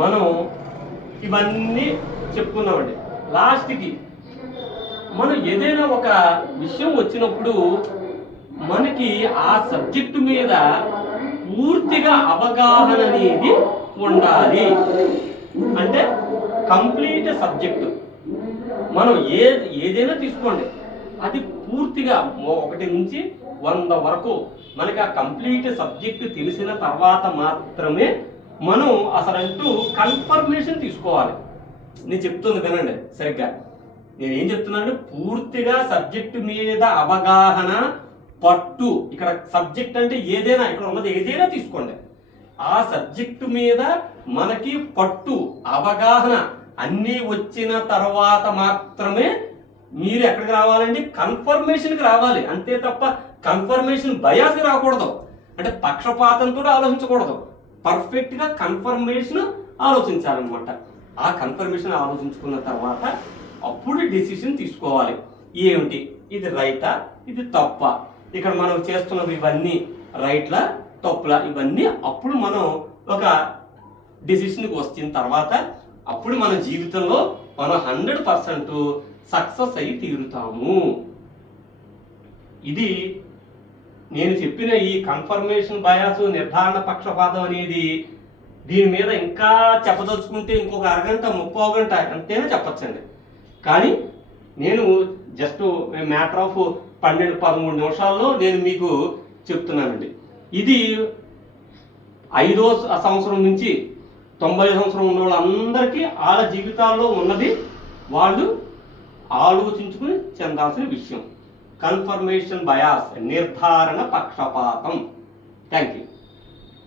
మనం ఇవన్నీ చెప్పుకున్నామండి. లాస్ట్కి మనం ఏదైనా ఒక విషయం వచ్చినప్పుడు మనకి ఆ సబ్జెక్టు మీద పూర్తిగా అవగాహన అనేది ఉండాలి. అంటే కంప్లీట్ సబ్జెక్టు మనం ఏదైనా తీసుకోండి, అది పూర్తిగా 1 నుంచి 100 వరకు మనకి ఆ కంప్లీట్ సబ్జెక్టు తెలిసిన తర్వాత మాత్రమే మనం అసలంటూ కన్ఫర్మేషన్ తీసుకోవాలి. నేను చెప్తుంది వినండి సరిగ్గా. నేను ఏం చెప్తున్నాను, పూర్తిగా సబ్జెక్టు మీద అవగాహన, పట్టు. ఇక్కడ సబ్జెక్ట్ అంటే ఏదైనా, ఇక్కడ ఉన్నది ఏదైనా తీసుకోండి, ఆ సబ్జెక్టు మీద మనకి పట్టు, అవగాహన అన్నీ వచ్చిన తర్వాత మాత్రమే మీరు ఎక్కడికి రావాలండి, కన్ఫర్మేషన్కి రావాలి. అంతే తప్ప కన్ఫర్మేషన్ బయాస్కి రాకూడదు. అంటే పక్షపాతంతో ఆలోచించకూడదు, పర్ఫెక్ట్గా కన్ఫర్మేషన్ ఆలోచించాలన్నమాట. ఆ కన్ఫర్మేషన్ ఆలోచించుకున్న తర్వాత అప్పుడు డిసిషన్ తీసుకోవాలి. ఏమిటి, ఇది రైటా, ఇది తప్ప, ఇక్కడ మనం చేస్తున్నవి ఇవన్నీ రైట్లా తప్పులా, ఇవన్నీ అప్పుడు మనం ఒక డిసిషన్కి వచ్చిన తర్వాత అప్పుడు మన జీవితంలో మనం 100% సక్సెస్ అయ్యి తీరుతాము. ఇది నేను చెప్పిన ఈ కన్ఫర్మేషన్ బయాస్, నిర్ధారణ పక్షపాతం అనేది దీని మీద ఇంకా చెప్పదలుచుకుంటే ఇంకొక అరగంట, 30 గంట అంతేనా చెప్పచ్చండి. కానీ నేను జస్ట్ మ్యాటర్ ఆఫ్ 12-13 నిమిషాల్లో నేను మీకు చెప్తున్నానండి. ఇది 5వ సంవత్సరం నుంచి 90 సంవత్సరం ఉన్న వాళ్ళందరికీ వాళ్ళ జీవితాల్లో ఉన్నది వాళ్ళు ఆలోచించుకుని చెందాల్సిన విషయం. కన్ఫర్మేషన్ బయాస్, నిర్ధారణ పక్షపాతం. Thank you.